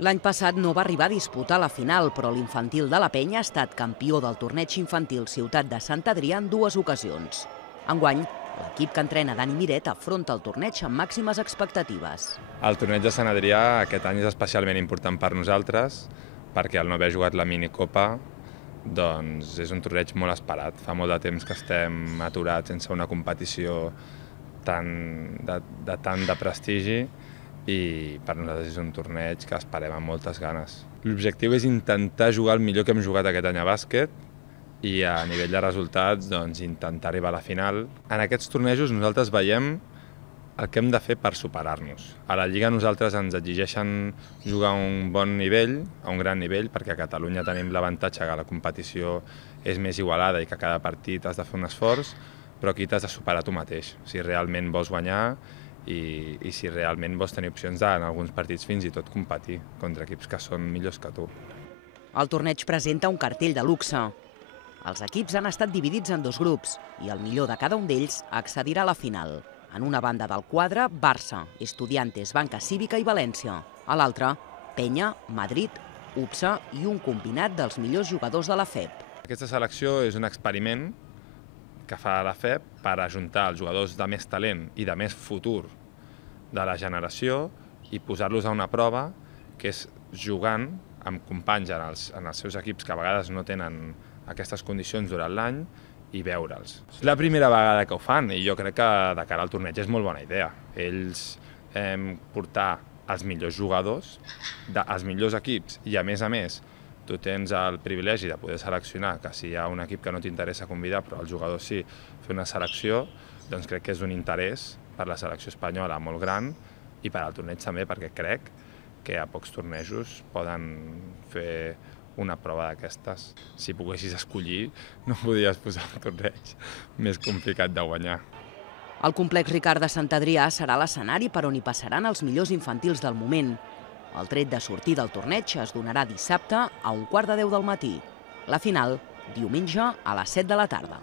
L'any passat no va arribar a disputar la final, però l'infantil de la Penya ha estat campió del torneig infantil Ciutat de Sant Adrià en 2 ocasions. Enguany, l'equip que entrena Dani Miret afronta el torneig amb màximes expectatives. El torneig de Sant Adrià aquest any és especialment important per nosaltres, perquè al no haver jugat la minicopa doncs és un torneig molt esperat. Fa molt de temps que estem aturats sense una competició de tant de prestigi i per nosaltres és un torneig que esperem amb moltes ganes. L'objectiu és intentar jugar el millor que hem jugat aquest any a bàsquet i a nivell de resultats doncs, intentar arribar a la final. En aquests tornejos nosaltres veiem el que hem de fer per superar-nos. A la Lliga nosaltres ens exigeixen jugar a un bon nivell, a un gran nivell, perquè a Catalunya tenim l'avantatge que la competició és més igualada i que cada partit has de fer un esforç, però aquí t'has de superar tu mateix, si realment vols guanyar i si realment vols tenir opcions en alguns partits fins i tot competir contra equips que són millors que tu. El torneig presenta un cartell de luxe. Els equips han estat dividits en 2 grups i el millor de cada un d'ells accedirà a la final. En una banda del quadre, Barça, Estudiantes, Banca Cívica i València. A l'altra, Penya, Madrid, UPSA i un combinat dels millors jugadors de la FEP. Aquesta selecció és un experiment que fa la FEP per ajuntar els jugadors de més talent i de més futur de la generació i posar-los a una prova que és jugant amb companys en els seus equips que a vegades no tenen aquestes condicions durant l'any i veure'ls. És la primera vegada que ho fan i jo crec que de cara al torneig és molt bona idea. Ells portar els millors jugadors, els millors equips i a més tu tens el privilegi de poder seleccionar, que si hi ha un equip que no t'interessa convidar però els jugadors sí, fer una selecció, doncs crec que és un interès per la selecció espanyola molt gran i per al torneig també, perquè crec que a pocs tornejos poden fer una prova d'aquestes. Si poguessis escollir, no podries posar un torneig més complicat de guanyar. El complex Ricard de Sant Adrià serà l'escenari per on hi passaran els millors infantils del moment. El tret de sortir del torneig es donarà dissabte a 9:15 del matí. La final, diumenge a les 7 de la tarda.